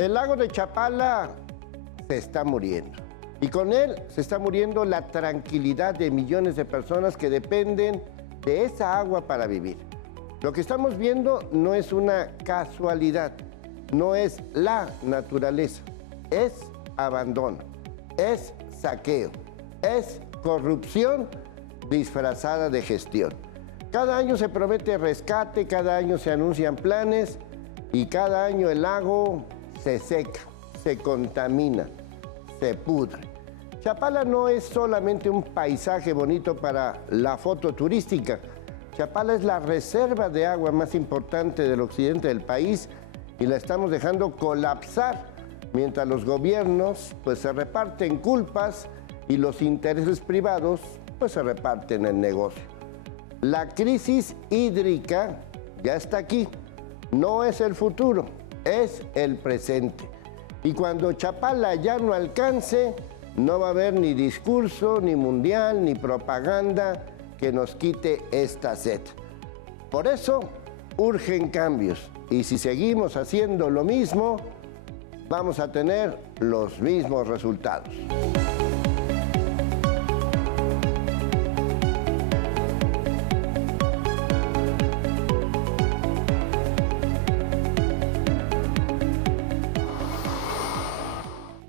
El lago de Chapala se está muriendo. Y con él se está muriendo la tranquilidad de millones de personas que dependen de esa agua para vivir. Lo que estamos viendo no es una casualidad, no es la naturaleza, es abandono, es saqueo, es corrupción disfrazada de gestión. Cada año se promete rescate, cada año se anuncian planes y cada año el lago se seca, se contamina, se pudre. Chapala no es solamente un paisaje bonito para la foto turística. Chapala es la reserva de agua más importante del occidente del país y la estamos dejando colapsar mientras los gobiernos pues se reparten culpas y los intereses privados pues se reparten el negocio. La crisis hídrica ya está aquí, no es el futuro, es el presente. Y cuando Chapala ya no alcance, no va a haber ni discurso, ni mundial, ni propaganda que nos quite esta sed. Por eso urgen cambios y si seguimos haciendo lo mismo, vamos a tener los mismos resultados.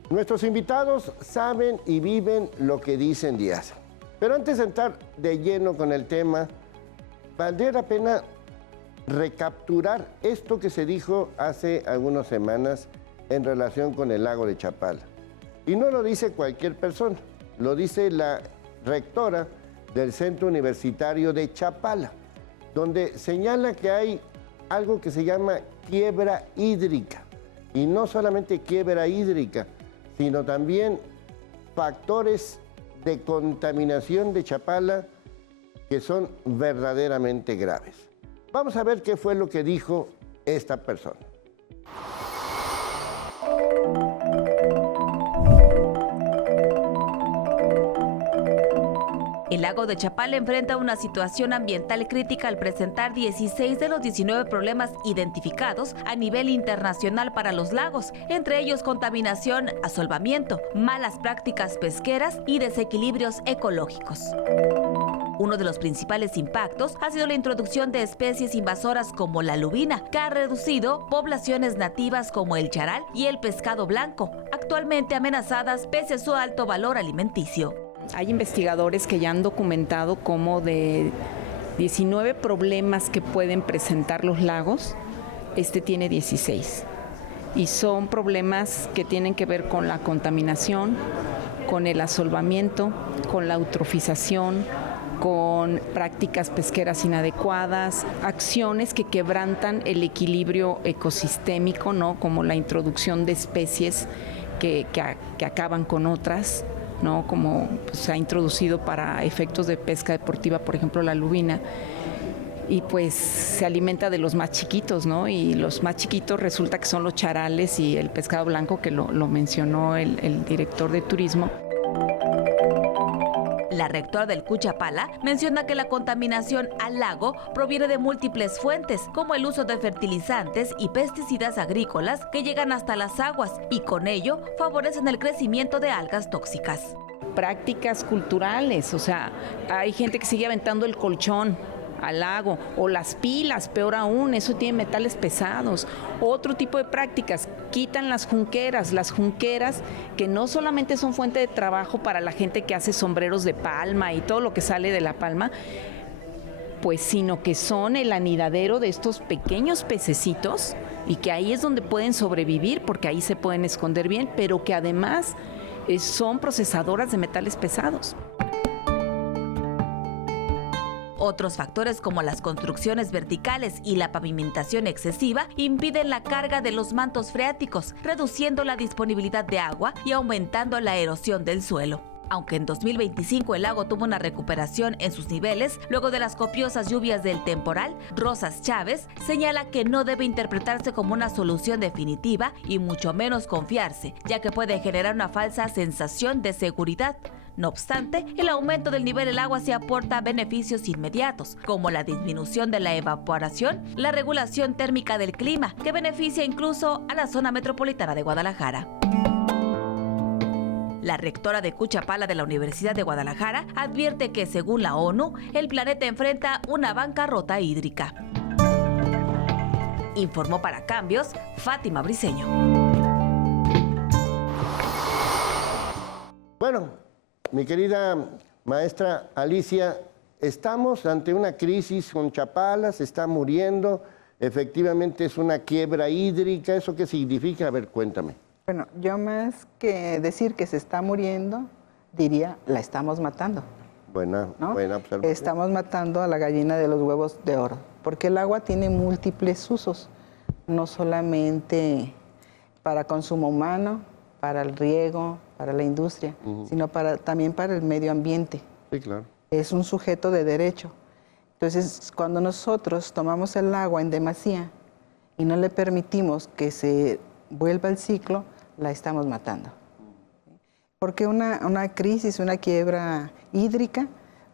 Nuestros invitados saben y viven lo que dicen y hacen. Pero antes de entrar de lleno con el tema, valdría la pena recapturar esto que se dijo hace algunas semanas en relación con el lago de Chapala. Y no lo dice cualquier persona, lo dice la rectora del Centro Universitario de Chapala, donde señala que hay algo que se llama quiebra hídrica. Y no solamente quiebra hídrica, sino también factores de contaminación de Chapala que son verdaderamente graves. Vamos a ver qué fue lo que dijo esta persona. El lago de Chapala enfrenta una situación ambiental crítica al presentar 16 de los 19 problemas identificados a nivel internacional para los lagos, entre ellos contaminación, asolvamiento, malas prácticas pesqueras y desequilibrios ecológicos. Uno de los principales impactos ha sido la introducción de especies invasoras como la lubina, que ha reducido poblaciones nativas como el charal y el pescado blanco, actualmente amenazadas pese a su alto valor alimenticio. Hay investigadores que ya han documentado cómo de 19 problemas que pueden presentar los lagos, este tiene 16. Y son problemas que tienen que ver con la contaminación, con el asolvamiento, con la eutrofización, con prácticas pesqueras inadecuadas, acciones que quebrantan el equilibrio ecosistémico, ¿no? Como la introducción de especies que acaban con otras, ¿no? Como se ha introducido para efectos de pesca deportiva, por ejemplo, la lubina, y pues se alimenta de los más chiquitos, ¿no? Y los más chiquitos resulta que son los charales y el pescado blanco, que lo mencionó el director de turismo. La rectora del Chapala menciona que la contaminación al lago proviene de múltiples fuentes, como el uso de fertilizantes y pesticidas agrícolas que llegan hasta las aguas y con ello favorecen el crecimiento de algas tóxicas. Prácticas culturales, o sea, hay gente que sigue aventando el colchón al lago, o las pilas, peor aún, eso tiene metales pesados. Otro tipo de prácticas, quitan las junqueras que no solamente son fuente de trabajo para la gente que hace sombreros de palma y todo lo que sale de la palma, pues sino que son el anidadero de estos pequeños pececitos y que ahí es donde pueden sobrevivir porque ahí se pueden esconder bien, pero que además son procesadoras de metales pesados. Otros factores como las construcciones verticales y la pavimentación excesiva impiden la carga de los mantos freáticos, reduciendo la disponibilidad de agua y aumentando la erosión del suelo. Aunque en 2025 el lago tuvo una recuperación en sus niveles luego de las copiosas lluvias del temporal, Rosas Chávez señala que no debe interpretarse como una solución definitiva y mucho menos confiarse, ya que puede generar una falsa sensación de seguridad. No obstante, el aumento del nivel del agua se aporta beneficios inmediatos, como la disminución de la evaporación, la regulación térmica del clima, que beneficia incluso a la zona metropolitana de Guadalajara. La rectora de Cuchapala de la Universidad de Guadalajara advierte que, según la ONU, el planeta enfrenta una bancarrota hídrica. Informó para Cambios, Fátima Briceño. Bueno, mi querida maestra Alicia, estamos ante una crisis con Chapala, se está muriendo, efectivamente es una quiebra hídrica. ¿Eso qué significa? A ver, cuéntame. Bueno, yo más que decir que se está muriendo, diría, la estamos matando. Buena observación. Estamos matando a la gallina de los huevos de oro, porque el agua tiene múltiples usos, no solamente para consumo humano, para el riego, para la industria, sino también para el medio ambiente. Sí, claro. Es un sujeto de derecho. Entonces, cuando nosotros tomamos el agua en demasía y no le permitimos que se vuelva el ciclo, la estamos matando. Porque una crisis, una quiebra hídrica,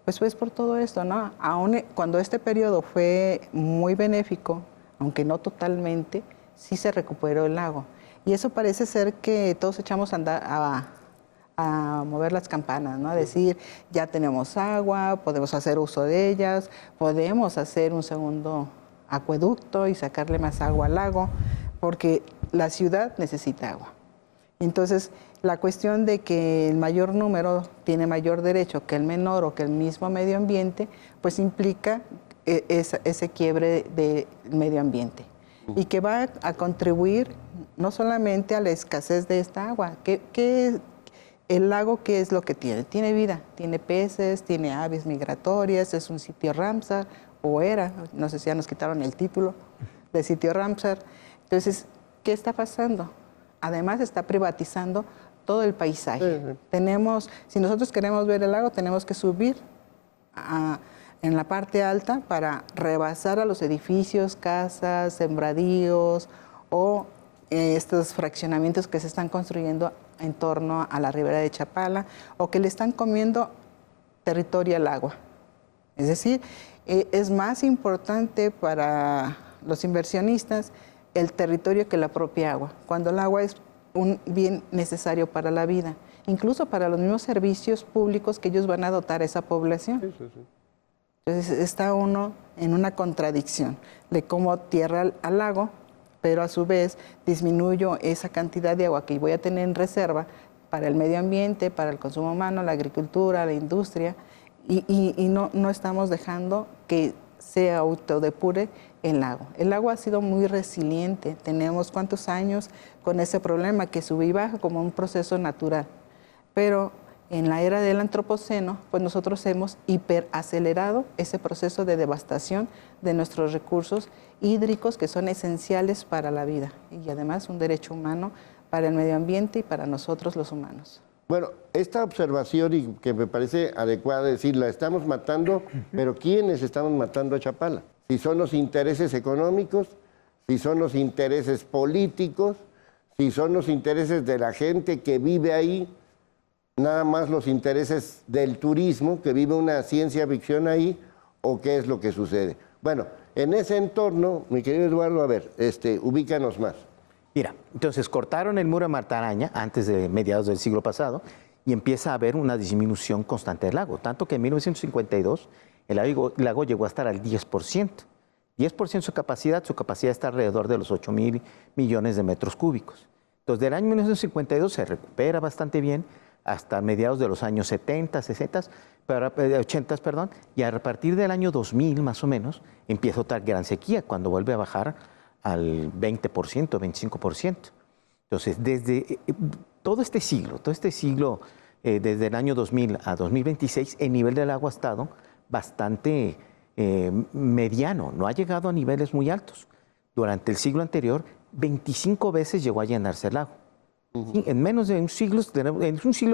pues por todo esto, ¿no? Aún cuando este periodo fue muy benéfico, aunque no totalmente, sí se recuperó el lago. Y eso parece ser que todos echamos a mover las campanas, ¿no? A decir, ya tenemos agua, podemos hacer uso de ellas, podemos hacer un segundo acueducto y sacarle más agua al lago, porque la ciudad necesita agua. Entonces, la cuestión de que el mayor número tiene mayor derecho que el menor o que el mismo medio ambiente, pues implica ese quiebre del medio ambiente. Y que va a contribuir no solamente a la escasez de esta agua, el lago, ¿qué es lo que tiene? Tiene vida, tiene peces, tiene aves migratorias, es un sitio Ramsar, o era, no sé si ya nos quitaron el título de sitio Ramsar. Entonces, ¿qué está pasando? Además está privatizando todo el paisaje. Si nosotros queremos ver el lago, tenemos que subir en la parte alta para rebasar a los edificios, casas, sembradíos o estos fraccionamientos que se están construyendo en torno a la ribera de Chapala o que le están comiendo territorio al agua. Es decir, es más importante para los inversionistas el territorio que la propia agua, cuando el agua es un bien necesario para la vida, incluso para los mismos servicios públicos que ellos van a dotar a esa población. Sí. Entonces está uno en una contradicción de cómo tierra al lago, pero a su vez disminuyo esa cantidad de agua que voy a tener en reserva para el medio ambiente, para el consumo humano, la agricultura, la industria, y no estamos dejando que se autodepure el lago. El agua ha sido muy resiliente. Tenemos cuántos años con ese problema que sube y baja como un proceso natural. Pero en la era del antropoceno, pues nosotros hemos hiperacelerado ese proceso de devastación de nuestros recursos hídricos que son esenciales para la vida y además un derecho humano para el medio ambiente y para nosotros los humanos. Bueno, esta observación y que me parece adecuada decir, la estamos matando, pero ¿quiénes estamos matando a Chapala? Si son los intereses económicos, si son los intereses políticos, si son los intereses de la gente que vive ahí, nada más los intereses del turismo, que vive una ciencia ficción ahí, o qué es lo que sucede. Bueno, en ese entorno, mi querido Eduardo, a ver, ubícanos más. Mira, entonces cortaron el muro de Marta Araña antes de mediados del siglo pasado y empieza a haber una disminución constante del lago, tanto que en 1952 el lago llegó a estar al 10%. 10% su capacidad está alrededor de los 8.000 millones de metros cúbicos. Entonces, del año 1952 se recupera bastante bien hasta mediados de los años 70, 60, 80, perdón, y a partir del año 2000 más o menos empieza otra gran sequía cuando vuelve a bajar al 20%, 25%. Entonces, desde todo este siglo, desde el año 2000 a 2026, el nivel del agua ha estado bastante mediano, no ha llegado a niveles muy altos. Durante el siglo anterior, 25 veces llegó a llenarse el lago. ¿Sí? En menos de un siglo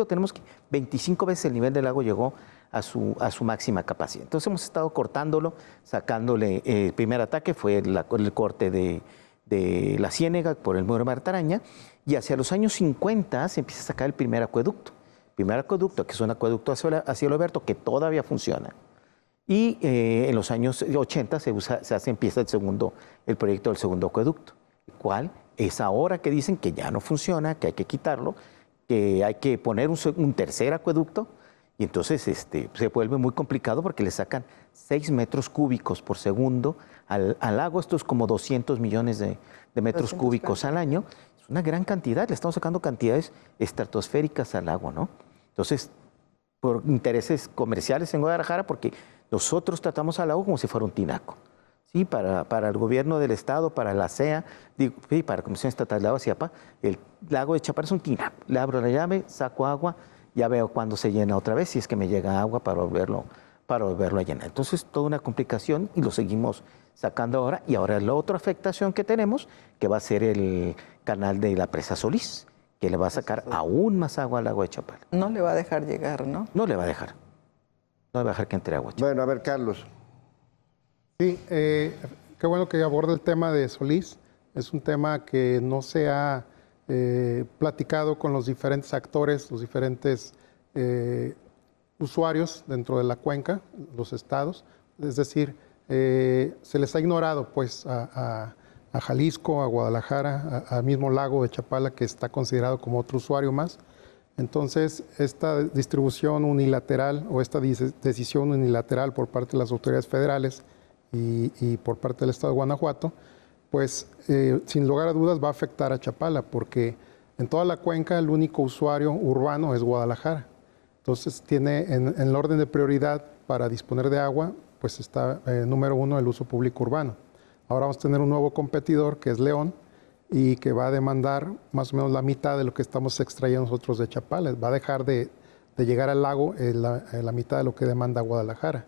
tenemos que 25 veces el nivel del lago llegó a su máxima capacidad. Entonces hemos estado cortándolo, sacándole, el primer ataque fue el corte de la Ciénega por el muro de Marta Araña, y hacia los años 50 se empieza a sacar el primer acueducto. Primer acueducto, que es un acueducto a cielo abierto, que todavía funciona. Y en los años 80 empieza el proyecto del segundo acueducto, el cual es ahora que dicen que ya no funciona, que hay que quitarlo, que hay que poner un tercer acueducto, y entonces se vuelve muy complicado porque le sacan 6 metros cúbicos por segundo al lago. Esto es como 200 millones de metros cúbicos al año. Es una gran cantidad, le estamos sacando cantidades estratosféricas al agua, ¿no? Entonces, por intereses comerciales en Guadalajara, porque nosotros tratamos al lago como si fuera un tinaco. Sí, para el gobierno del estado, para la CEA, para la Comisión Estatal de Agua Chiapa, el lago de Chapala es un tinaco. Le abro la llave, saco agua, ya veo cuándo se llena otra vez, si es que me llega agua para volverlo a llenar. Entonces, toda una complicación y lo seguimos sacando ahora. Y ahora la otra afectación que tenemos, que va a ser el canal de la presa Solís, que le va a sacar aún más agua al lago de Chapala. No le va a dejar llegar, ¿no? No le va a dejar. No le va a dejar que entre agua. Bueno, a ver, Carlos. Sí, qué bueno que aborda el tema de Solís. Es un tema que no se ha platicado con los diferentes actores, los diferentes usuarios dentro de la cuenca, los estados. Es decir, se les ha ignorado pues a Jalisco, a Guadalajara, al mismo lago de Chapala, que está considerado como otro usuario más. Entonces, esta distribución unilateral o esta decisión unilateral por parte de las autoridades federales y por parte del Estado de Guanajuato, pues sin lugar a dudas va a afectar a Chapala, porque en toda la cuenca el único usuario urbano es Guadalajara. Entonces tiene en el orden de prioridad para disponer de agua, pues está número 1 el uso público urbano. Ahora vamos a tener un nuevo competidor que es León y que va a demandar más o menos la mitad de lo que estamos extrayendo nosotros de Chapala. Va a dejar de llegar al lago la mitad de lo que demanda Guadalajara,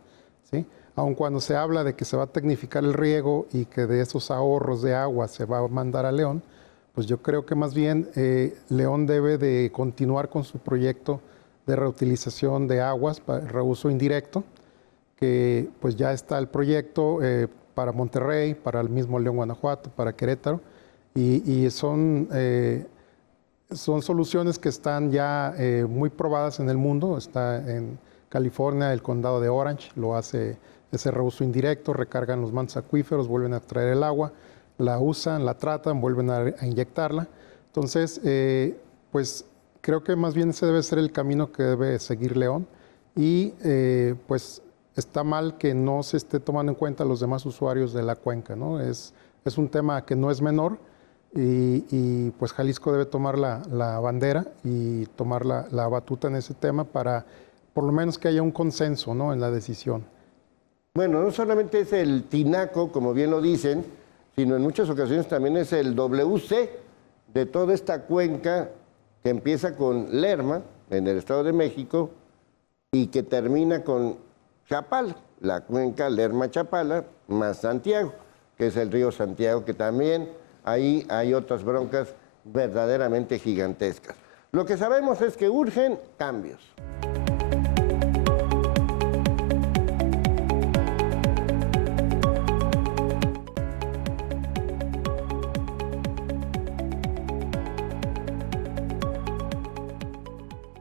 ¿sí? Aun cuando se habla de que se va a tecnificar el riego y que de esos ahorros de agua se va a mandar a León, pues yo creo que más bien León debe de continuar con su proyecto de reutilización de aguas para reuso indirecto, que pues ya está el proyecto para Monterrey, para el mismo León, Guanajuato, para Querétaro, y son soluciones que están ya muy probadas en el mundo. Está en California, el condado de Orange lo hace ese reuso indirecto, recargan los mantos acuíferos, vuelven a traer el agua, la usan, la tratan, vuelven a inyectarla. Entonces, pues creo que más bien ese debe ser el camino que debe seguir León, y pues está mal que no se esté tomando en cuenta a los demás usuarios de la cuenca, ¿no? Es un tema que no es menor, y pues Jalisco debe tomar la bandera y tomar la batuta en ese tema para por lo menos que haya un consenso, ¿no?, en la decisión. Bueno, no solamente es el tinaco, como bien lo dicen, sino en muchas ocasiones también es el WC de toda esta cuenca que empieza con Lerma, en el Estado de México, y que termina con Chapala, la cuenca Lerma-Chapala, más Santiago, que es el río Santiago, que también ahí hay otras broncas verdaderamente gigantescas. Lo que sabemos es que urgen cambios.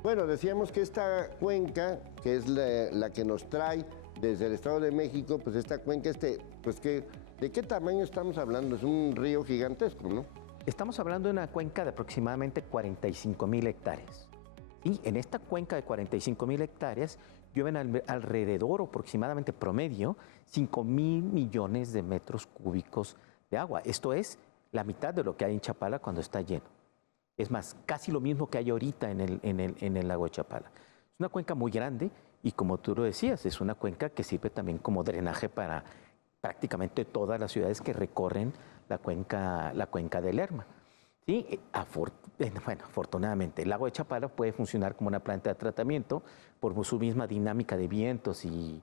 Bueno, decíamos que esta cuenca, que es la que nos trae desde el Estado de México, pues esta cuenca, pues ¿de qué tamaño estamos hablando? Es un río gigantesco, ¿no? Estamos hablando de una cuenca de aproximadamente 45,000 hectáreas. Y en esta cuenca de 45,000 hectáreas llueven alrededor, aproximadamente promedio, 5,000 millones de metros cúbicos de agua. Esto es la mitad de lo que hay en Chapala cuando está lleno. Es más, casi lo mismo que hay ahorita en el lago de Chapala. Es una cuenca muy grande y, como tú lo decías, es una cuenca que sirve también como drenaje para prácticamente todas las ciudades que recorren la cuenca de Lerma. ¿Sí? Bueno, afortunadamente, el lago de Chapala puede funcionar como una planta de tratamiento por su misma dinámica de vientos y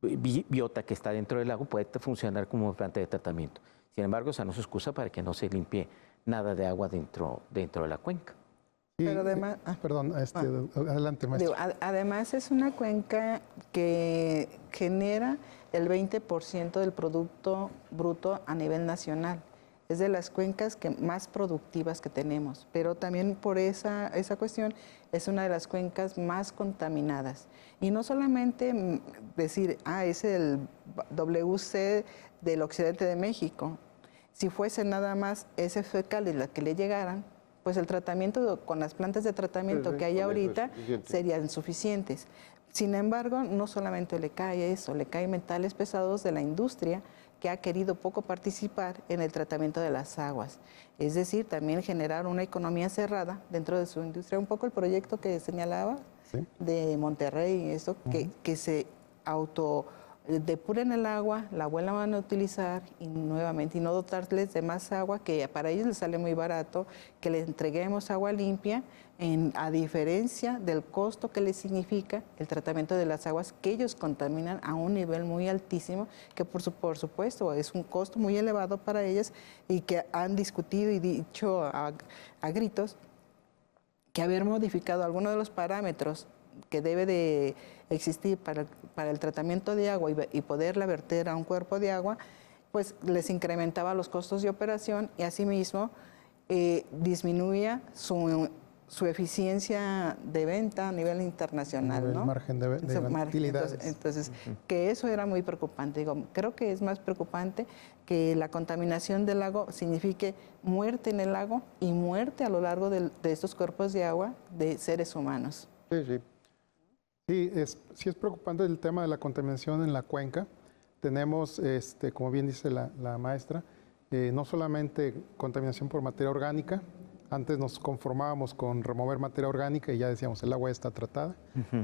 biota que está dentro del lago, puede funcionar como planta de tratamiento. Sin embargo, esa no se excusa para que no se limpie nada de agua dentro de la cuenca. Sí, Pero además, perdón, adelante, maestro. Además es una cuenca que genera el 20% del Producto Bruto a nivel nacional. es de las cuencas más productivas que tenemos, pero también por esa cuestión es una de las cuencas más contaminadas. Y no solamente decir, es el WC del occidente de México. Si fuese nada más ese fecales las que le llegaran, pues el tratamiento con las plantas de tratamiento que hay ahorita serían suficientes. Sin embargo, no solamente le cae eso, le caen metales pesados de la industria que ha querido poco participar en el tratamiento de las aguas. Es decir, también generar una economía cerrada dentro de su industria. Un poco el proyecto que señalaba de Monterrey, eso, que se depuren el agua, la vuelvan a utilizar y nuevamente, y no dotarles de más agua, que para ellos les sale muy barato, que les entreguemos agua limpia, a diferencia del costo que les significa el tratamiento de las aguas, que ellos contaminan a un nivel muy altísimo, que por supuesto es un costo muy elevado para ellas, y que han discutido y dicho a gritos que haber modificado algunos de los parámetros que debe de existir para el tratamiento de agua y poderla verter a un cuerpo de agua, pues les incrementaba los costos de operación y asimismo disminuía su eficiencia de venta a nivel internacional, ¿no? El margen de utilidades. Entonces, que eso era muy preocupante. Digo, creo que es más preocupante que la contaminación del lago signifique muerte en el lago y muerte a lo largo de estos cuerpos de agua de seres humanos. Sí. Sí, sí es preocupante el tema de la contaminación en la cuenca. Tenemos, como bien dice la maestra, no solamente contaminación por materia orgánica. Antes nos conformábamos con remover materia orgánica y ya decíamos, el agua ya está tratada.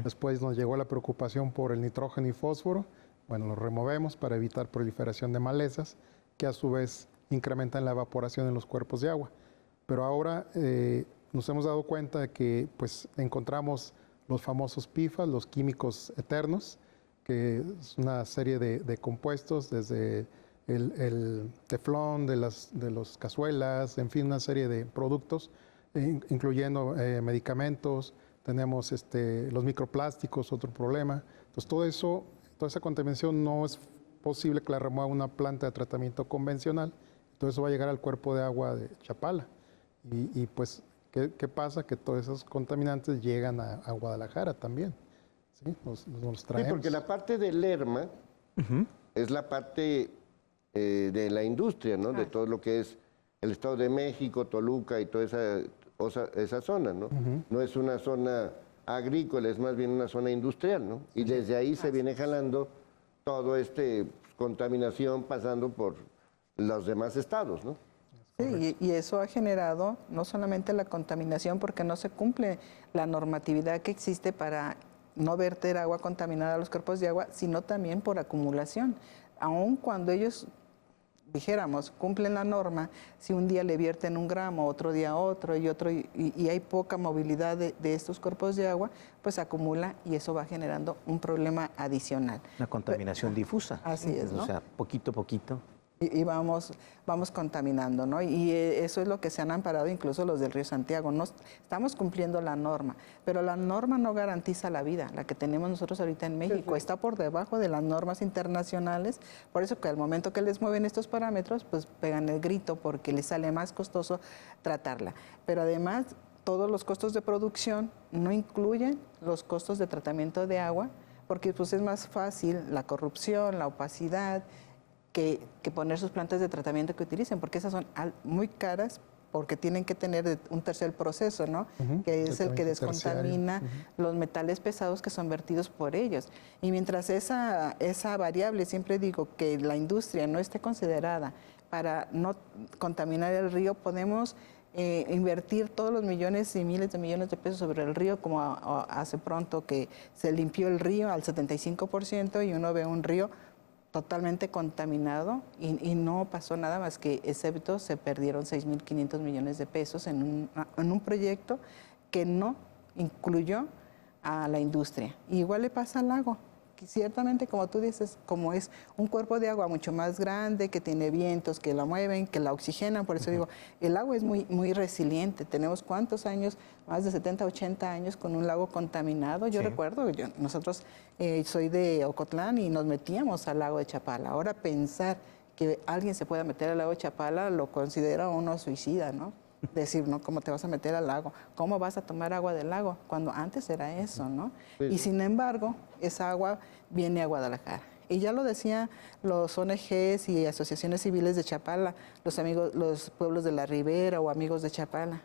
Después nos llegó la preocupación por el nitrógeno y fósforo. Bueno, lo removemos para evitar proliferación de malezas, que a su vez incrementan la evaporación en los cuerpos de agua. Pero ahora nos hemos dado cuenta de que pues, encontramos los famosos PFAS, los químicos eternos, que es una serie de compuestos, desde el teflón de los cazuelas, en fin, una serie de productos, incluyendo medicamentos. Tenemos los microplásticos, otro problema. Entonces, toda esa contaminación no es posible que la remueva una planta de tratamiento convencional. Entonces, eso va a llegar al cuerpo de agua de Chapala. Y pues, ¿qué pasa? Que todos esos contaminantes llegan a Guadalajara también. ¿Sí? Nos traemos. Sí, porque la parte del Lerma es la parte de la industria, ¿no? De todo lo que es el Estado de México, Toluca y toda esa zona, ¿no? No es una zona agrícola, es más bien una zona industrial, ¿no? Y desde ahí se viene jalando todo contaminación pasando por los demás estados, ¿no? Sí, y eso ha generado no solamente la contaminación, porque no se cumple la normatividad que existe para no verter agua contaminada a los cuerpos de agua, sino también por acumulación. Aun cuando ellos, dijéramos, cumplen la norma, si un día le vierten 1 gramo, otro día otro y otro, y hay poca movilidad de estos cuerpos de agua, pues acumula y eso va generando un problema adicional. Una contaminación difusa. Así es, ¿no? O sea, poquito a poquito. Y vamos contaminando, ¿no? Y eso es lo que se han amparado incluso los del Río Santiago. No, estamos cumpliendo la norma, pero la norma no garantiza la vida, la que tenemos nosotros ahorita en México. Sí. Está por debajo de las normas internacionales, por eso que al momento que les mueven estos parámetros, pues pegan el grito porque les sale más costoso tratarla. Pero además, todos los costos de producción no incluyen los costos de tratamiento de agua, porque pues es más fácil la corrupción, la opacidad, que poner sus plantas de tratamiento que utilicen, porque esas son muy caras, porque tienen que tener un tercer proceso, ¿no? Que es el que descontamina los metales pesados que son vertidos por ellos. Y mientras esa variable, siempre digo, que la industria no esté considerada para no contaminar el río, podemos invertir todos los millones y miles de millones de pesos sobre el río, como hace pronto que se limpió el río al 75% y uno ve un río totalmente contaminado y no pasó nada más que, excepto se perdieron 6.500 millones de pesos en un proyecto que no incluyó a la industria. Y igual le pasa al lago, que ciertamente, como tú dices, como es un cuerpo de agua mucho más grande, que tiene vientos que la mueven, que la oxigenan, por eso digo, el agua es muy resiliente. Tenemos ¿cuántos años? Más de 70, 80 años con un lago contaminado. Yo recuerdo, nosotros soy de Ocotlán y nos metíamos al lago de Chapala. Ahora pensar que alguien se pueda meter al lago de Chapala lo considera uno suicida, ¿no? Decir, ¿no? ¿Cómo te vas a meter al lago? ¿Cómo vas a tomar agua del lago? Cuando antes era eso, ¿no? Y sin embargo, esa agua viene a Guadalajara. Y ya lo decían los ONGs y asociaciones civiles de Chapala, los pueblos de la Ribera o amigos de Chapala.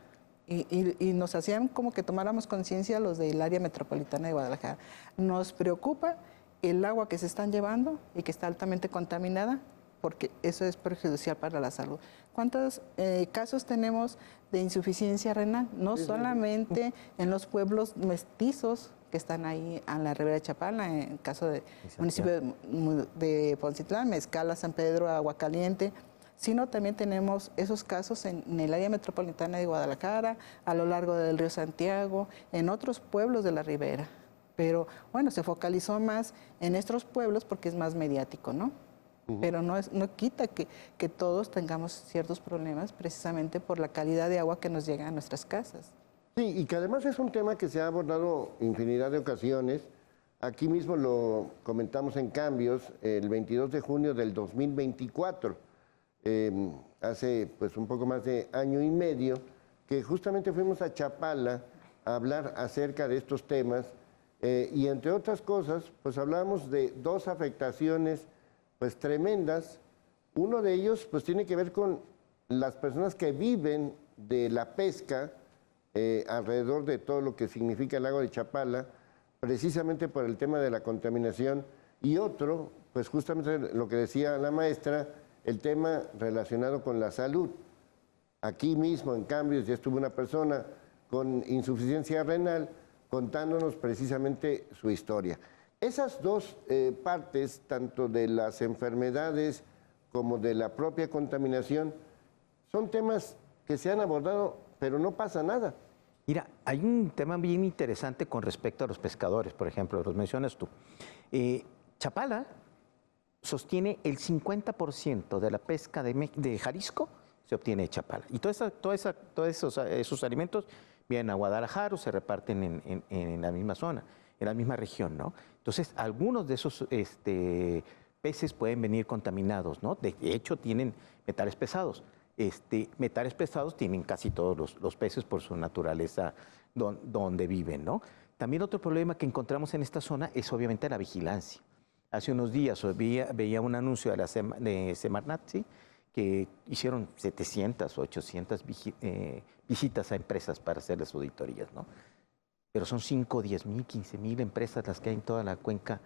Y nos hacían como que tomáramos conciencia los del área metropolitana de Guadalajara. Nos preocupa el agua que se están llevando y que está altamente contaminada, porque eso es perjudicial para la salud. ¿Cuántos casos tenemos de insuficiencia renal? No solamente en los pueblos mestizos que están ahí en la Ribera de Chapala, en el caso del municipio de Poncitlán, Mezcala, San Pedro, Aguacaliente, sino también tenemos esos casos en el área metropolitana de Guadalajara, a lo largo del río Santiago, en otros pueblos de la Ribera. Pero bueno, se focalizó más en estos pueblos porque es más mediático, ¿no? Pero no quita que todos tengamos ciertos problemas precisamente por la calidad de agua que nos llega a nuestras casas. Sí, y que además es un tema que se ha abordado infinidad de ocasiones. Aquí mismo lo comentamos en Cambios el 22 de junio del 2024, hace pues un poco más de año y medio, que justamente fuimos a Chapala a hablar acerca de estos temas y entre otras cosas, pues hablamos de dos afectaciones pues tremendas. Uno de ellos pues tiene que ver con las personas que viven de la pesca alrededor de todo lo que significa el lago de Chapala, precisamente por el tema de la contaminación, y otro, pues justamente lo que decía la maestra, el tema relacionado con la salud. Aquí mismo en Cambios ya estuvo una persona con insuficiencia renal contándonos precisamente su historia. Esas dos partes, tanto de las enfermedades como de la propia contaminación, son temas que se han abordado, pero no pasa nada. Mira, hay un tema bien interesante con respecto a los pescadores, por ejemplo, los mencionas tú. Chapala sostiene el 50% de la pesca de Jalisco se obtiene de Chapala. Y todos esos alimentos vienen a Guadalajara o se reparten en la misma zona, en la misma región, ¿no? Entonces, algunos de esos peces pueden venir contaminados, ¿no? De hecho, tienen metales pesados. Metales pesados tienen casi todos los peces por su naturaleza donde viven, ¿no? También otro problema que encontramos en esta zona es obviamente la vigilancia. Hace unos días veía un anuncio de Semarnat, ¿sí?, que hicieron 700 o 800 visitas a empresas para hacerles auditorías, ¿no? Pero son 5, 10 mil, 15 mil empresas las que hay en toda la cuenca,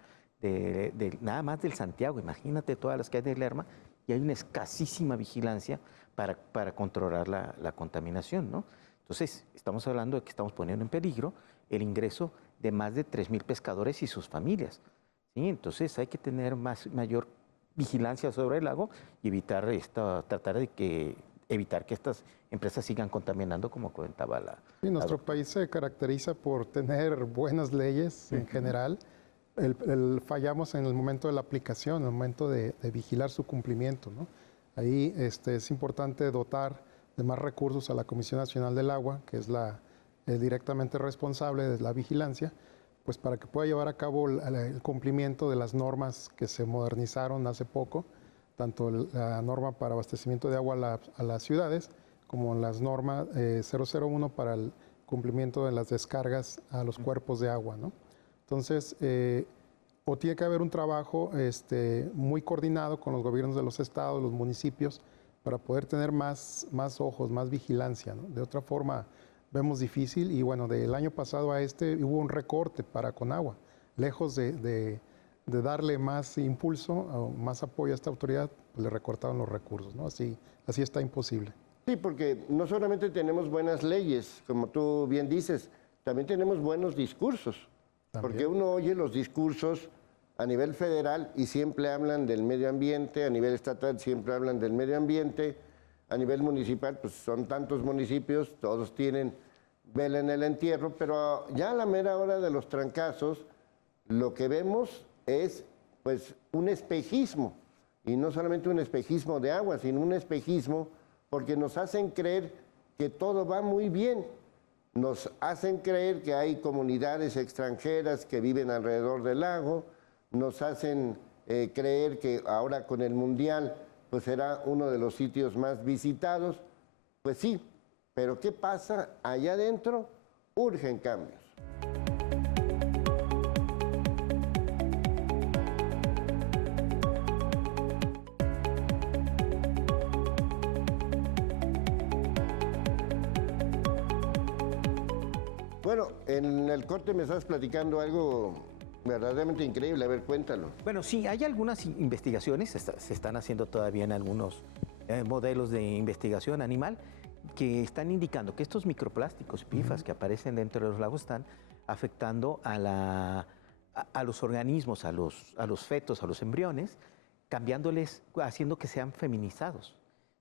nada más del Santiago, imagínate todas las que hay de Lerma, y hay una escasísima vigilancia para controlar la contaminación, ¿no? Entonces, estamos hablando de que estamos poniendo en peligro el ingreso de más de 3,000 pescadores y sus familias, ¿sí? Entonces, hay que tener mayor vigilancia sobre el lago y evitar que estas empresas sigan contaminando, como comentaba la... Sí, nuestro país se caracteriza por tener buenas leyes en general. Fallamos en el momento de la aplicación, en el momento de vigilar su cumplimiento, ¿no? Ahí es importante dotar de más recursos a la Comisión Nacional del Agua, que es la directamente responsable de la vigilancia, pues para que pueda llevar a cabo el cumplimiento de las normas que se modernizaron hace poco, tanto la norma para abastecimiento de agua a las ciudades, como las normas 001 para el cumplimiento de las descargas a los cuerpos de agua, ¿no? Entonces, o tiene que haber un trabajo muy coordinado con los gobiernos de los estados, los municipios, para poder tener más ojos, más vigilancia, ¿no? De otra forma, vemos difícil y bueno, del año pasado a hubo un recorte para Conagua. Lejos de darle más impulso o más apoyo a esta autoridad, pues le recortaron los recursos, ¿no? Así está imposible. Sí, porque no solamente tenemos buenas leyes, como tú bien dices, también tenemos buenos discursos. También. Porque uno oye los discursos a nivel federal y siempre hablan del medio ambiente, a nivel estatal siempre hablan del medio ambiente, a nivel municipal, pues son tantos municipios, todos tienen vela en el entierro, pero ya a la mera hora de los trancazos, lo que vemos es pues un espejismo, y no solamente un espejismo de agua, sino un espejismo porque nos hacen creer que todo va muy bien, nos hacen creer que hay comunidades extranjeras que viven alrededor del lago, nos hacen creer que ahora con el Mundial pues será uno de los sitios más visitados. Pues sí, pero ¿qué pasa allá adentro? Urgen cambios. Bueno, en el corte me estás platicando algo verdaderamente increíble. A ver, cuéntalo. Bueno, sí, hay algunas investigaciones, se están haciendo todavía en algunos modelos de investigación animal, que están indicando que estos microplásticos, PFAS, que aparecen dentro de los lagos, están afectando a los organismos, a los fetos, a los embriones, cambiándoles, haciendo que sean feminizados.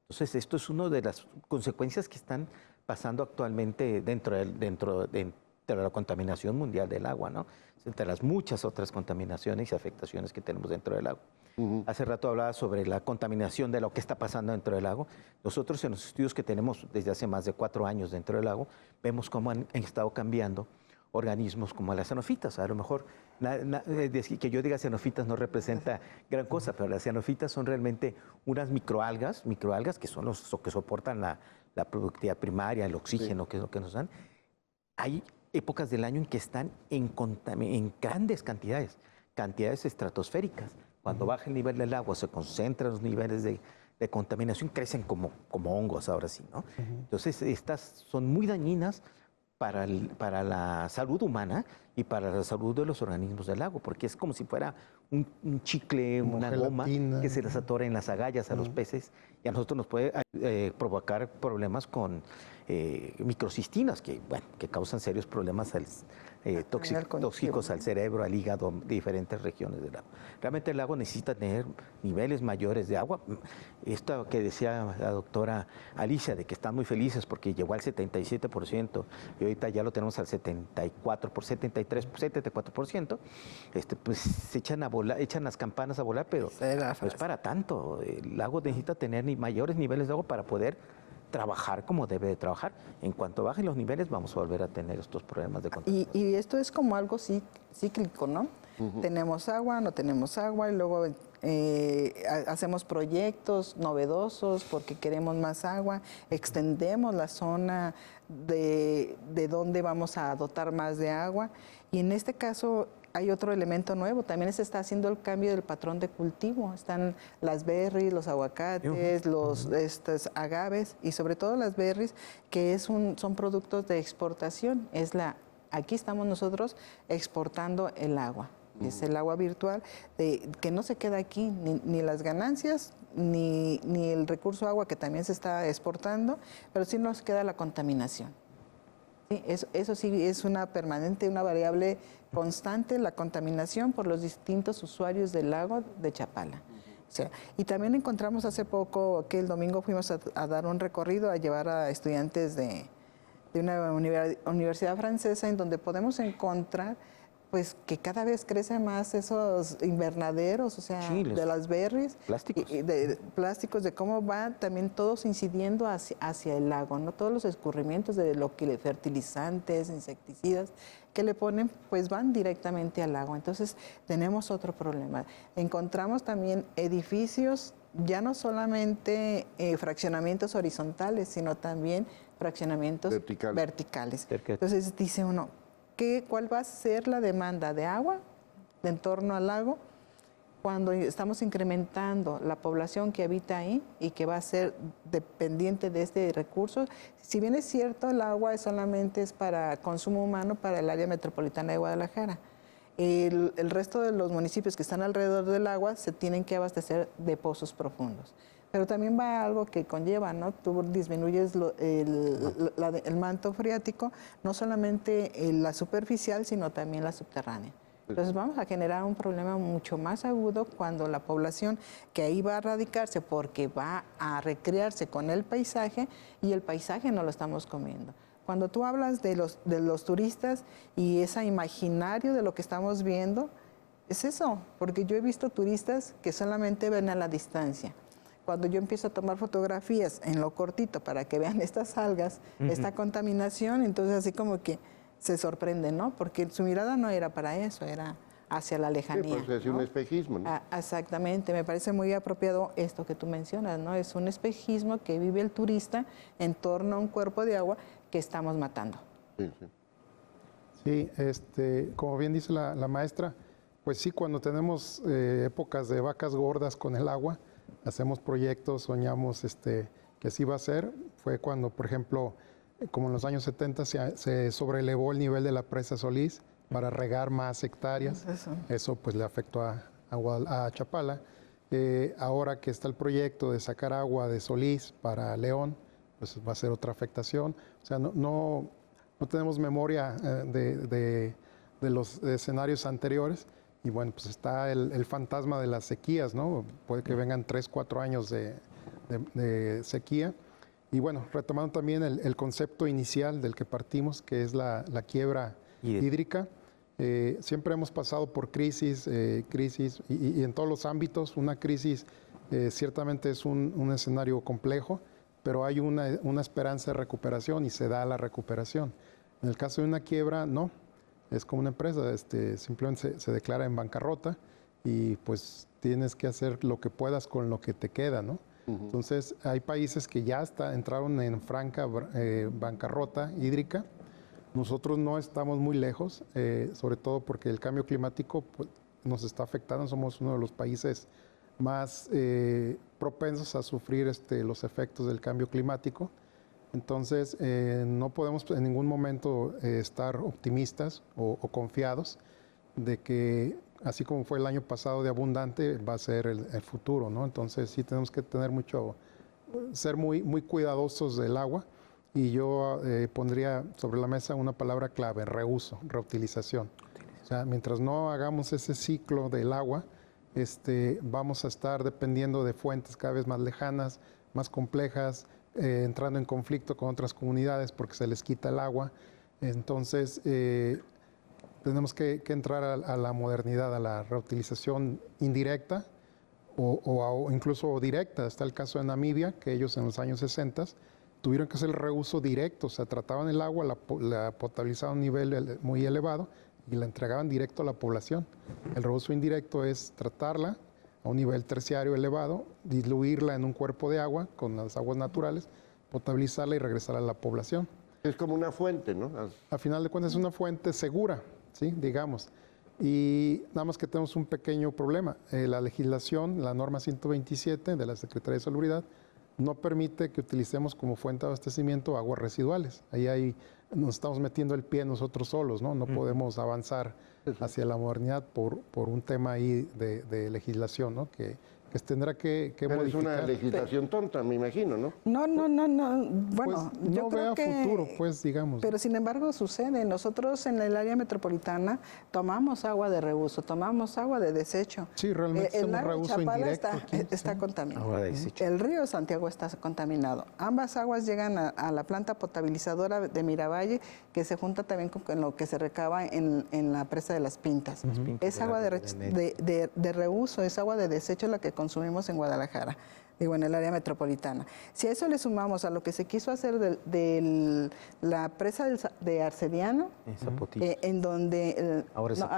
Entonces, esto es una de las consecuencias que están pasando actualmente dentro de la contaminación mundial del agua, ¿no? Entre las muchas otras contaminaciones y afectaciones que tenemos dentro del lago. Hace rato hablaba sobre la contaminación de lo que está pasando dentro del lago. Nosotros en los estudios que tenemos desde hace más de 4 años dentro del lago, vemos cómo han estado cambiando organismos como las xenofitas. A lo mejor que yo diga xenofitas no representa gran cosa, pero las xenofitas son realmente unas microalgas que son los que soportan la productividad primaria, el oxígeno, que es lo que nos dan. Hay épocas del año en que están en grandes cantidades estratosféricas. Cuando baja el nivel del agua, se concentran los niveles de contaminación, crecen como hongos ahora sí, ¿no? Entonces, estas son muy dañinas para la salud humana y para la salud de los organismos del lago, porque es como si fuera un chicle, como una gelatina, goma que se les atora en las agallas a los peces, y a nosotros nos puede provocar problemas con microcistinas que causan serios problemas tóxicos al cerebro, al hígado, de diferentes regiones del lago. Realmente el lago necesita tener niveles mayores de agua. Esto que decía la doctora Alicia, de que están muy felices porque llegó al 77% y ahorita ya lo tenemos al 74%, pues se echan las campanas a volar, pero no es para tanto. El lago necesita tener mayores niveles de agua para poder trabajar como debe de trabajar. En cuanto bajen los niveles, vamos a volver a tener estos problemas de contaminación. Y esto es como algo cíclico, ¿no? Tenemos agua, no tenemos agua, y luego hacemos proyectos novedosos porque queremos más agua, extendemos la zona de donde vamos a dotar más de agua, y en este caso hay otro elemento nuevo, también se está haciendo el cambio del patrón de cultivo. Están las berries, los aguacates, los agaves, y sobre todo las berries, que son productos de exportación. Aquí estamos nosotros exportando el agua. Es el agua virtual, que no se queda aquí, ni las ganancias, ni el recurso agua, que también se está exportando, pero sí nos queda la contaminación. Sí, eso sí es una permanente, una variable constante, la contaminación por los distintos usuarios del lago de Chapala. O sea, y también encontramos hace poco, que el domingo fuimos a dar un recorrido, a llevar a estudiantes de una universidad francesa, en donde podemos encontrar pues que cada vez crecen más esos invernaderos, o sea, sí, de las berries, plásticos. De plásticos, de cómo van también todos incidiendo hacia el lago, ¿no? Todos los escurrimientos de fertilizantes, insecticidas que le ponen, pues van directamente al lago. Entonces tenemos otro problema. Encontramos también edificios, ya no solamente fraccionamientos horizontales, sino también fraccionamientos verticales. Entonces dice uno, ¿cuál va a ser la demanda de agua en torno al lago cuando estamos incrementando la población que habita ahí y que va a ser dependiente de este recurso? Si bien es cierto, el agua solamente es para consumo humano para el área metropolitana de Guadalajara. El resto de los municipios que están alrededor del agua se tienen que abastecer de pozos profundos. Pero también va algo que conlleva, ¿no? Tú disminuyes el manto freático, no solamente la superficial, sino también la subterránea. Entonces vamos a generar un problema mucho más agudo cuando la población que ahí va a radicarse, porque va a recrearse con el paisaje, y el paisaje no lo estamos comiendo. Cuando tú hablas de los turistas y ese imaginario de lo que estamos viendo, es eso, porque yo he visto turistas que solamente ven a la distancia. Cuando yo empiezo a tomar fotografías en lo cortito para que vean estas algas, esta contaminación, entonces así como que se sorprenden, ¿no? Porque su mirada no era para eso, era hacia la Sí, lejanía. pues es ¿no? un espejismo, ¿no? Exactamente, me parece muy apropiado esto que tú mencionas, ¿no? Es un espejismo que vive el turista en torno a un cuerpo de agua que estamos matando. Sí, sí. Sí, como bien dice la maestra, pues sí, cuando tenemos épocas de vacas gordas con el agua, hacemos proyectos, soñamos que así va a ser. Fue cuando, por ejemplo, como en los años 70 se sobrelevó el nivel de la presa Solís para regar más hectáreas. Eso pues le afectó a Chapala. Ahora que está el proyecto de sacar agua de Solís para León, pues va a ser otra afectación. O sea, no tenemos memoria de los escenarios anteriores. Y bueno, pues está el fantasma de las sequías, ¿no? Puede que vengan 3, 4 años de sequía. Y bueno, retomando también el concepto inicial del que partimos, que es la quiebra hídrica. Siempre hemos pasado por crisis y en todos los ámbitos. Una crisis ciertamente es un escenario complejo, pero hay una esperanza de recuperación y se da la recuperación. En el caso de una quiebra, no. Es como una empresa, simplemente se declara en bancarrota y pues tienes que hacer lo que puedas con lo que te queda, ¿no? Entonces, hay países que ya entraron en franca bancarrota hídrica. Nosotros no estamos muy lejos, sobre todo porque el cambio climático pues, nos está afectando. Somos uno de los países más propensos a sufrir los efectos del cambio climático. Entonces, no podemos en ningún momento estar optimistas o confiados de que, así como fue el año pasado de abundante, va a ser el futuro, ¿no? Entonces, sí tenemos que tener ser muy, muy cuidadosos del agua. Y yo pondría sobre la mesa una palabra clave: reuso, reutilización. O sea, mientras no hagamos ese ciclo del agua, vamos a estar dependiendo de fuentes cada vez más lejanas, más complejas, entrando en conflicto con otras comunidades porque se les quita el agua. Entonces, tenemos que entrar a la modernidad, a la reutilización indirecta o incluso directa. Está el caso de Namibia, que ellos en los años 60 tuvieron que hacer el reuso directo. O sea, trataban el agua, la potabilizaban a un nivel muy elevado y la entregaban directo a la población. El reuso indirecto es tratarla a un nivel terciario elevado, diluirla en un cuerpo de agua con las aguas naturales, potabilizarla y regresar a la población. Es como una fuente, ¿no? A final de cuentas es una fuente segura, ¿sí? Digamos. Y nada más que tenemos un pequeño problema. La legislación, la norma 127 de la Secretaría de Salubridad, no permite que utilicemos como fuente de abastecimiento aguas residuales. Ahí nos estamos metiendo el pie nosotros solos, ¿no? No podemos avanzar hacia la modernidad por un tema ahí de legislación, ¿no? Que tendrá que Pero modificar. es una legislación tonta, me imagino, ¿no? No. Bueno, pues yo no creo vea futuro, pues, digamos. Pero sin embargo sucede. Nosotros en el área metropolitana tomamos agua de reuso, tomamos agua de desecho. Sí, realmente el hacemos lago reuso Chapala indirecto aquí, está sí. contaminado. Agua de desecho. El río Santiago está contaminado. Ambas aguas llegan a la planta potabilizadora de Miravalle, que se junta también con lo que se recaba en la presa de Las Pintas. Es agua de reuso, es agua de desecho la que consumimos en Guadalajara. En el área metropolitana. Si a eso le sumamos a lo que se quiso hacer de la presa de Arcediano, en donde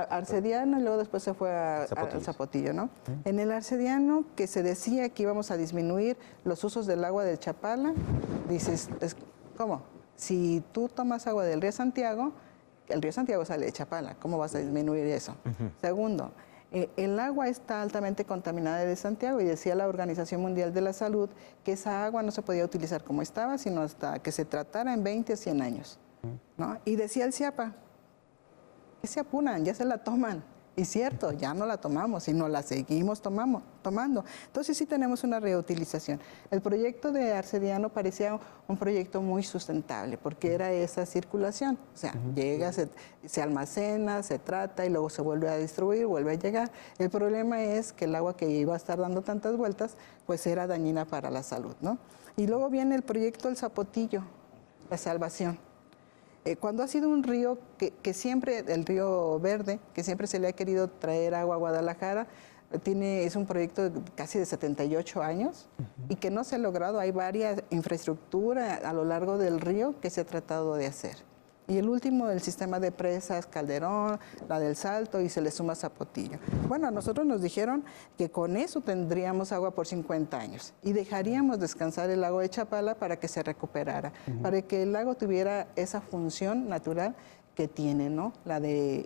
Arcediano y luego después se fue al Zapotillo, ¿no? En el Arcediano, que se decía que íbamos a disminuir los usos del agua del Chapala, dices, ¿cómo? Si tú tomas agua del río Santiago, el río Santiago sale de Chapala, ¿cómo vas a disminuir eso? Segundo, el agua está altamente contaminada de Santiago y decía la Organización Mundial de la Salud que esa agua no se podía utilizar como estaba, sino hasta que se tratara en 20 o 100 años, ¿no? Y decía el CIAPA, que se apuran, ya se la toman. Y cierto, ya no la tomamos y no la seguimos tomando. Entonces sí tenemos una reutilización. El proyecto de Arcediano parecía un proyecto muy sustentable porque era esa circulación. O sea, llega, se almacena, se trata y luego se vuelve a distribuir, vuelve a llegar. El problema es que el agua que iba a estar dando tantas vueltas, pues era dañina para la salud, ¿no? Y luego viene el proyecto del Zapotillo, la salvación. Cuando ha sido un río que siempre, el río Verde, que siempre se le ha querido traer agua a Guadalajara, es un proyecto casi de 78 años y que no se ha logrado. Hay varias infraestructuras a lo largo del río que se ha tratado de hacer. Y el último, el sistema de presas Calderón, la del Salto, y se le suma Zapotillo. Bueno, a nosotros nos dijeron que con eso tendríamos agua por 50 años y dejaríamos descansar el lago de Chapala para que se recuperara, para que el lago tuviera esa función natural que tiene, ¿no?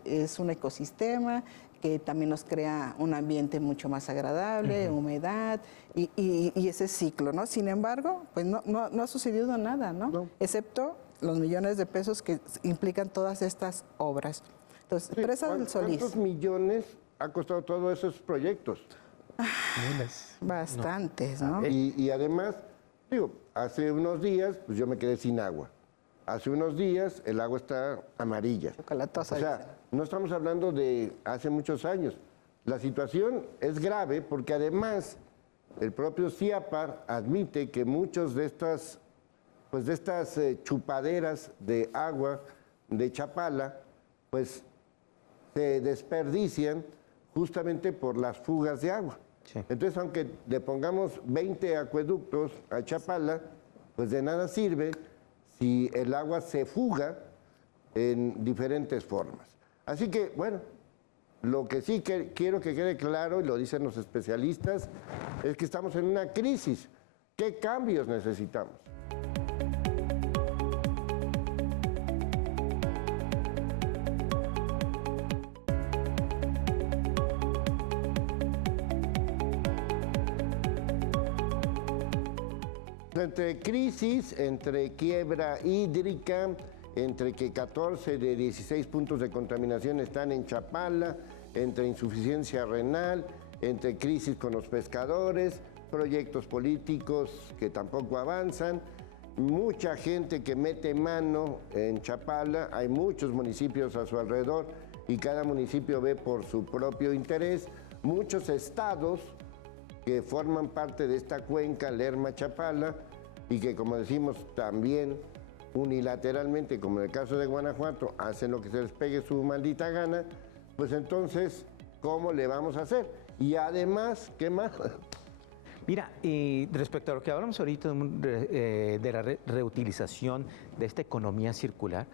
Es un ecosistema que también nos crea un ambiente mucho más agradable, humedad y ese ciclo, ¿no? Sin embargo, pues no ha sucedido nada, ¿no? Excepto los millones de pesos que implican todas estas obras. Entonces, Sí, Presa del Solís. ¿Cuántos millones ha costado todos esos proyectos? Miles. Bastantes, ¿no? Y además, digo, hace unos días, pues yo me quedé sin agua. Hace unos días el agua está amarilla. Chocolatosa, O dicen. sea, no estamos hablando de hace muchos años. La situación es grave porque además el propio CIAPA admite que muchos de estas chupaderas de agua de Chapala, pues se desperdician justamente por las fugas de agua. Sí. Entonces, aunque le pongamos 20 acueductos a Chapala, pues de nada sirve si el agua se fuga en diferentes formas. Así que, bueno, lo que sí quiero que quede claro, y lo dicen los especialistas, es que estamos en una crisis. ¿Qué cambios necesitamos? Entre crisis, entre quiebra hídrica, entre que 14 de 16 puntos de contaminación están en Chapala, entre insuficiencia renal, entre crisis con los pescadores, proyectos políticos que tampoco avanzan, mucha gente que mete mano en Chapala, hay muchos municipios a su alrededor y cada municipio ve por su propio interés, muchos estados que forman parte de esta cuenca Lerma-Chapala y que, como decimos, también unilateralmente, como en el caso de Guanajuato, hacen lo que se les pegue su maldita gana, pues entonces, ¿cómo le vamos a hacer? Y además, ¿qué más? Mira, respecto a lo que hablamos ahorita de la reutilización de esta economía circular,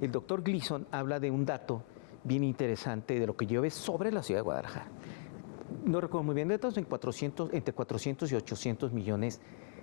el doctor Gleason habla de un dato bien interesante de lo que llueve sobre la ciudad de Guadalajara. No recuerdo muy bien datos, entre 400 y 800 millones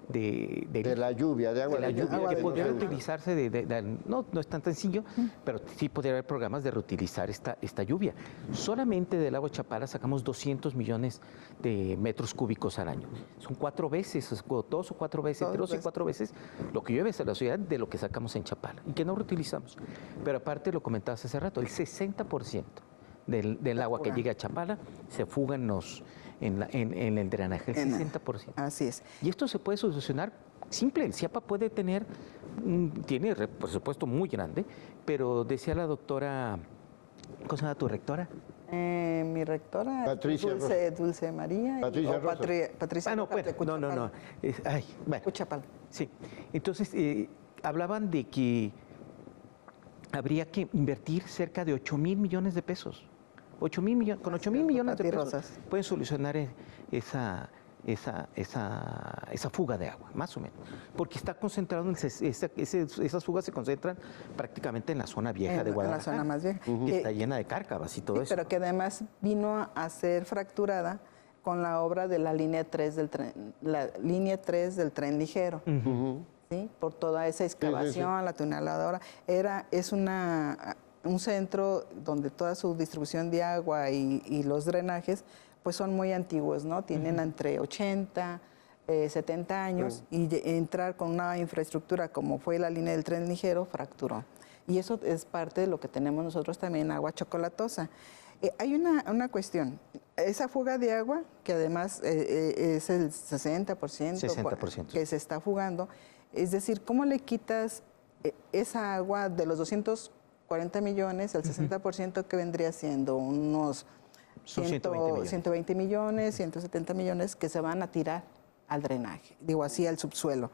de la lluvia, de agua de la lluvia, agua que de podría los ríos. utilizarse, no es tan sencillo, pero sí podría haber programas de reutilizar esta lluvia. Solamente del agua de Chapala sacamos 200 millones de metros cúbicos al año. Son 4 veces, 2 o 4 veces, 3 y 4 veces lo que llueve en la ciudad de lo que sacamos en Chapala y que no reutilizamos. Pero aparte, lo comentabas hace rato, el 60% del agua que llega a Chapala se fuga en el drenaje, el 60%. Así es. Y esto se puede solucionar simple. El CIAPA puede tiene presupuesto muy grande, pero decía la doctora, ¿cómo se llama tu rectora? Mi rectora, Patricia Dulce María. Patricia o Patricia No. Rojas de Cuchapala. Bueno. Cuchapala. Sí. Entonces, hablaban de que habría que invertir cerca de 8,000 millones de pesos. 8,000 millones, con 8,000 millones de pesos Rosas. pueden solucionar esa fuga de agua, más o menos. Porque está concentrado, esas fugas se concentran prácticamente en la zona vieja de Guadalajara. En la zona más vieja. Que está llena de cárcavas y todo Sí, eso. pero que además vino a ser fracturada con la obra de la línea 3 del tren, ligero. ¿Sí? Por toda esa excavación, la tuneladora. Es un centro donde toda su distribución de agua y los drenajes pues son muy antiguos, ¿no? Tienen entre 80, 70 años y entrar con una infraestructura como fue la línea del tren ligero fracturó. Y eso es parte de lo que tenemos nosotros también, agua chocolatosa. Hay una cuestión, esa fuga de agua, que además es el 60%, que se está fugando, es decir, ¿cómo le quitas esa agua de los 240 millones, el 60% que vendría siendo unos 120 millones, 170 millones que se van a tirar al drenaje, digo así, al subsuelo?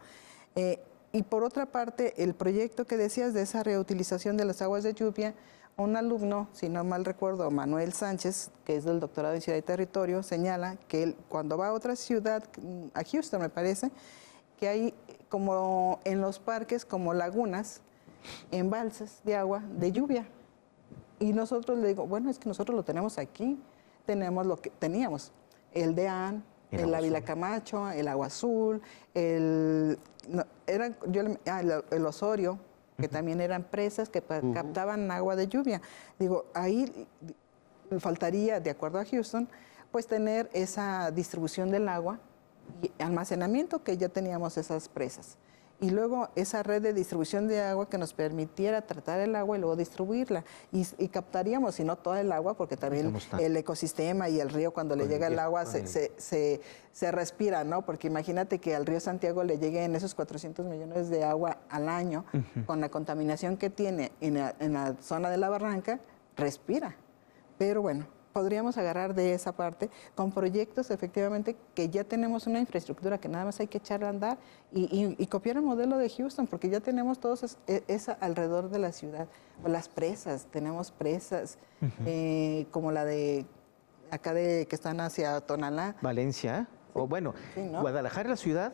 Y por otra parte, el proyecto que decías de esa reutilización de las aguas de lluvia, un alumno, si no mal recuerdo, Manuel Sánchez, que es del doctorado en Ciudad y Territorio, señala que él, cuando va a otra ciudad, a Houston me parece, que hay como en los parques como lagunas embalses de agua de lluvia. Y nosotros le digo, bueno, es que nosotros lo tenemos aquí, tenemos lo que teníamos, el DEAN, el Ávila Camacho, el Agua Azul, el Osorio, que también eran presas que captaban agua de lluvia. Digo, ahí faltaría, de acuerdo a Houston, pues tener esa distribución del agua y almacenamiento, que ya teníamos esas presas. Y luego esa red de distribución de agua que nos permitiera tratar el agua y luego distribuirla. Y captaríamos, si no toda el agua, porque también el ecosistema y el río, cuando le llega el agua, se respira, ¿no? Porque imagínate que al río Santiago le lleguen esos 400 millones de agua al año, con la contaminación que tiene en la zona de la barranca, respira. Pero bueno, podríamos agarrar de esa parte con proyectos efectivamente que ya tenemos una infraestructura que nada más hay que echar a andar y copiar el modelo de Houston, porque ya tenemos todos esa alrededor de la ciudad. Las presas, tenemos presas como la de acá que están hacia Tonalá. Valencia, o bueno, sí, ¿no? Guadalajara, la ciudad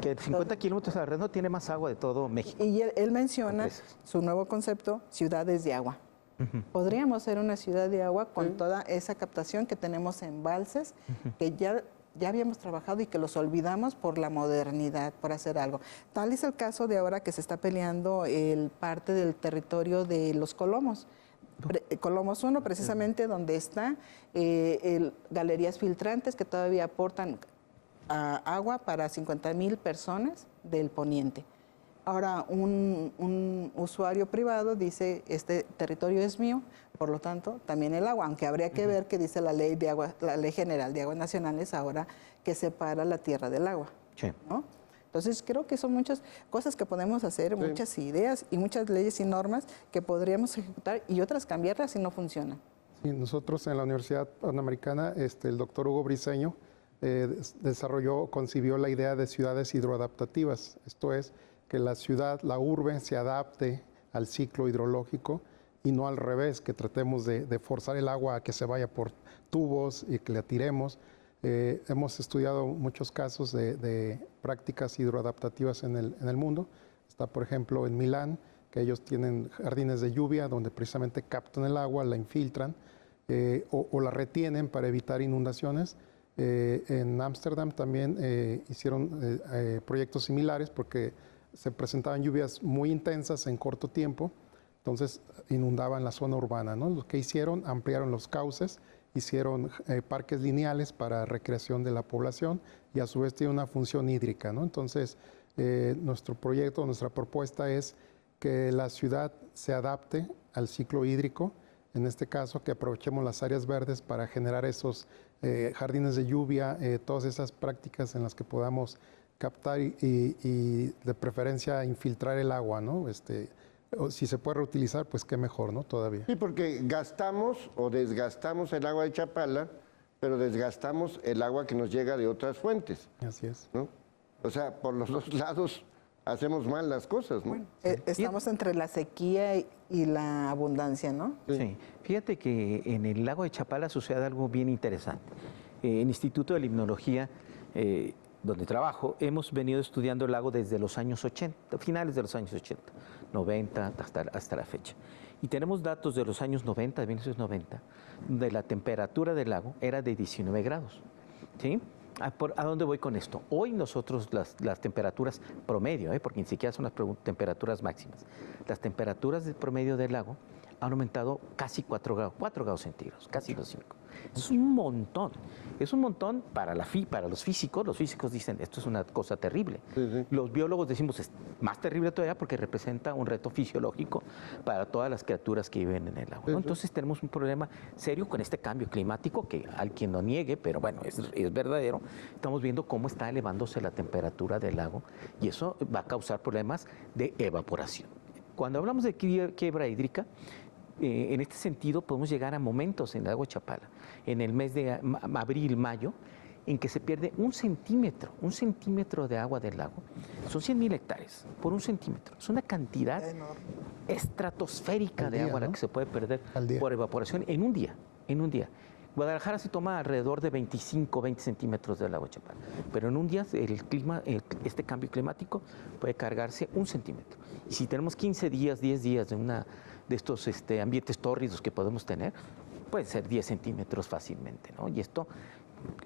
que 50 kilómetros alrededor tiene más agua de todo México. Y él menciona su nuevo concepto, ciudades de agua. Podríamos ser una ciudad de agua con toda esa captación que tenemos en embalses, que ya habíamos trabajado y que los olvidamos por la modernidad, por hacer algo. Tal es el caso de ahora que se está peleando parte del territorio de los Colomos. Colomos 1, precisamente donde está galerías filtrantes que todavía aportan agua para 50,000 personas del poniente. Ahora, un usuario privado dice, este territorio es mío, por lo tanto, también el agua, aunque habría que ver qué dice la ley de agua, la Ley General de Aguas Nacionales ahora, que separa la tierra del agua, ¿no? Entonces, creo que son muchas cosas que podemos hacer, muchas ideas y muchas leyes y normas que podríamos ejecutar y otras cambiarlas si no funcionan. Sí, nosotros en la Universidad Panamericana, el doctor Hugo Briceño concibió la idea de ciudades hidroadaptativas, esto es, que la ciudad, la urbe, se adapte al ciclo hidrológico y no al revés, que tratemos de forzar el agua a que se vaya por tubos y que la tiremos. Hemos estudiado muchos casos de prácticas hidroadaptativas en el mundo. Está, por ejemplo, en Milán, que ellos tienen jardines de lluvia donde precisamente captan el agua, la infiltran o la retienen para evitar inundaciones. En Ámsterdam también hicieron proyectos similares porque se presentaban lluvias muy intensas en corto tiempo, entonces inundaban la zona urbana, ¿no? Lo que hicieron, ampliaron los cauces, hicieron parques lineales para recreación de la población y a su vez tiene una función hídrica, ¿no? Entonces, nuestro proyecto, nuestra propuesta es que la ciudad se adapte al ciclo hídrico, en este caso que aprovechemos las áreas verdes para generar esos jardines de lluvia, todas esas prácticas en las que podamos captar y de preferencia infiltrar el agua, ¿no? Si se puede reutilizar, pues qué mejor, ¿no? Todavía. Sí, porque gastamos o desgastamos el agua de Chapala, pero desgastamos el agua que nos llega de otras fuentes. Así es. ¿No? O sea, por los dos lados hacemos mal las cosas, ¿no? Bueno, estamos entre la sequía y la abundancia, ¿no? Sí. Fíjate que en el lago de Chapala sucede algo bien interesante. En el Instituto de Limnología, donde trabajo, hemos venido estudiando el lago desde los años 80, finales de los años 80, 90 hasta la fecha. Y tenemos datos de los años 90, de 1990, donde la temperatura del lago era de 19 grados. ¿Sí? ¿A dónde voy con esto? Hoy nosotros las temperaturas promedio, porque ni siquiera son las temperaturas máximas, las temperaturas de promedio del lago han aumentado casi 4 grados centígrados, casi los 5. Es un montón para los físicos. Los físicos dicen, esto es una cosa terrible. Sí. Los biólogos decimos, es más terrible todavía porque representa un reto fisiológico para todas las criaturas que viven en el agua, ¿no? Entonces tenemos un problema serio con este cambio climático que al quien lo niegue, pero bueno, es verdadero. Estamos viendo cómo está elevándose la temperatura del lago y eso va a causar problemas de evaporación. Cuando hablamos de quiebra hídrica, en este sentido podemos llegar a momentos en el lago de Chapala, en el mes de abril, mayo, en que se pierde un centímetro de agua del lago. Son 100,000 hectáreas por un centímetro. Es una cantidad estratosférica de agua, ¿no?, la que se puede perder por evaporación en un día. Guadalajara se toma alrededor de 25, 20 centímetros del lago de Chapala, pero en un día este cambio climático puede cargarse un centímetro. Y si tenemos 15 días, 10 días de estos ambientes tórridos que podemos tener, pueden ser 10 centímetros fácilmente, ¿no? Y esto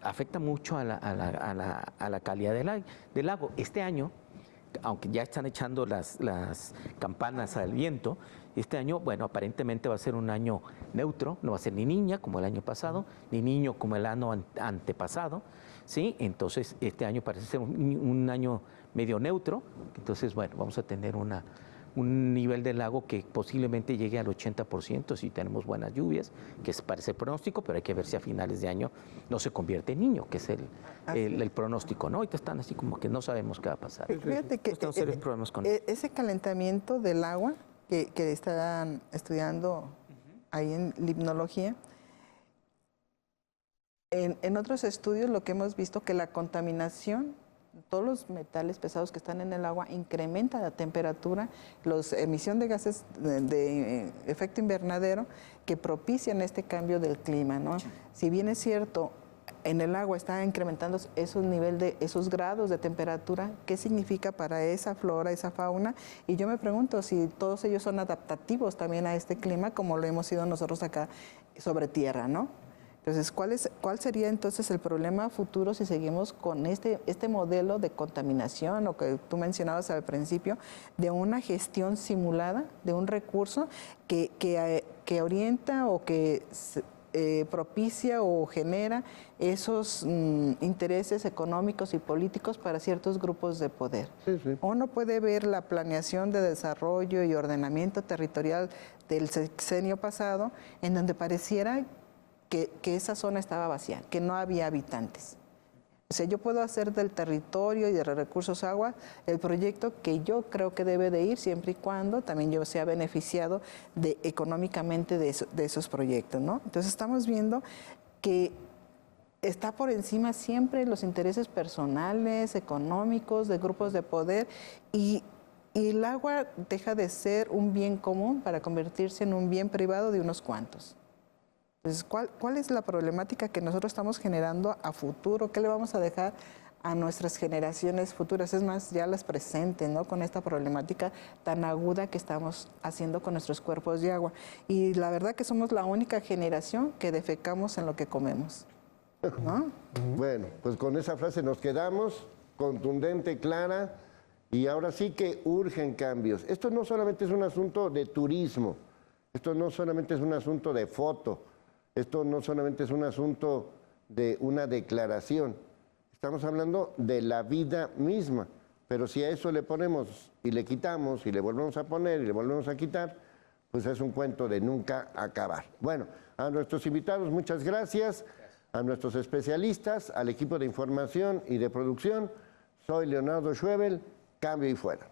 afecta mucho a la calidad del lago. Este año, aunque ya están echando las campanas al viento, este año, bueno, aparentemente va a ser un año neutro, no va a ser ni niña como el año pasado, ni niño como el año antepasado, ¿sí? Entonces, este año parece ser un año medio neutro, entonces, bueno, vamos a tener un nivel del lago que posiblemente llegue al 80% si tenemos buenas lluvias, que parece el pronóstico, pero hay que ver si a finales de año no se convierte en niño, que es el pronóstico, ¿no? Ahorita están así como que no sabemos qué va a pasar. Fíjate que tenemos serios problemas con ese calentamiento del agua que están estudiando ahí en limnología, en otros estudios lo que hemos visto que la contaminación, todos los metales pesados que están en el agua incrementa la temperatura, la emisión de gases de efecto invernadero que propician este cambio del clima, ¿no? Si bien es cierto, en el agua está incrementando esos grados de temperatura, ¿qué significa para esa flora, esa fauna? Y yo me pregunto si todos ellos son adaptativos también a este clima, como lo hemos sido nosotros acá sobre tierra, ¿no? Entonces, ¿cuál sería entonces el problema futuro si seguimos con este modelo de contaminación, o que tú mencionabas al principio, de una gestión simulada de un recurso que orienta o que propicia o genera esos intereses económicos y políticos para ciertos grupos de poder? Sí, sí. Uno puede ver la planeación de desarrollo y ordenamiento territorial del sexenio pasado, en donde pareciera que esa zona estaba vacía, que no había habitantes. O sea, yo puedo hacer del territorio y de los recursos agua el proyecto que yo creo que debe de ir, siempre y cuando también yo sea beneficiado económicamente de esos proyectos, ¿no? Entonces estamos viendo que está por encima siempre los intereses personales, económicos, de grupos de poder, y el agua deja de ser un bien común para convertirse en un bien privado de unos cuantos. Entonces, ¿cuál es la problemática que nosotros estamos generando a futuro? ¿Qué le vamos a dejar a nuestras generaciones futuras? Es más, ya las presentes, ¿no? Con esta problemática tan aguda que estamos haciendo con nuestros cuerpos de agua. Y la verdad que somos la única generación que defecamos en lo que comemos, ¿no? Bueno, pues con esa frase nos quedamos, contundente, clara, y ahora sí que urgen cambios. Esto no solamente es un asunto de turismo, esto no solamente es un asunto de foto, esto no solamente es un asunto de una declaración, estamos hablando de la vida misma, pero si a eso le ponemos y le quitamos y le volvemos a poner y le volvemos a quitar, pues es un cuento de nunca acabar. Bueno, a nuestros invitados muchas gracias, a nuestros especialistas, al equipo de información y de producción. Soy Leonardo Schwebel, cambio y fuera.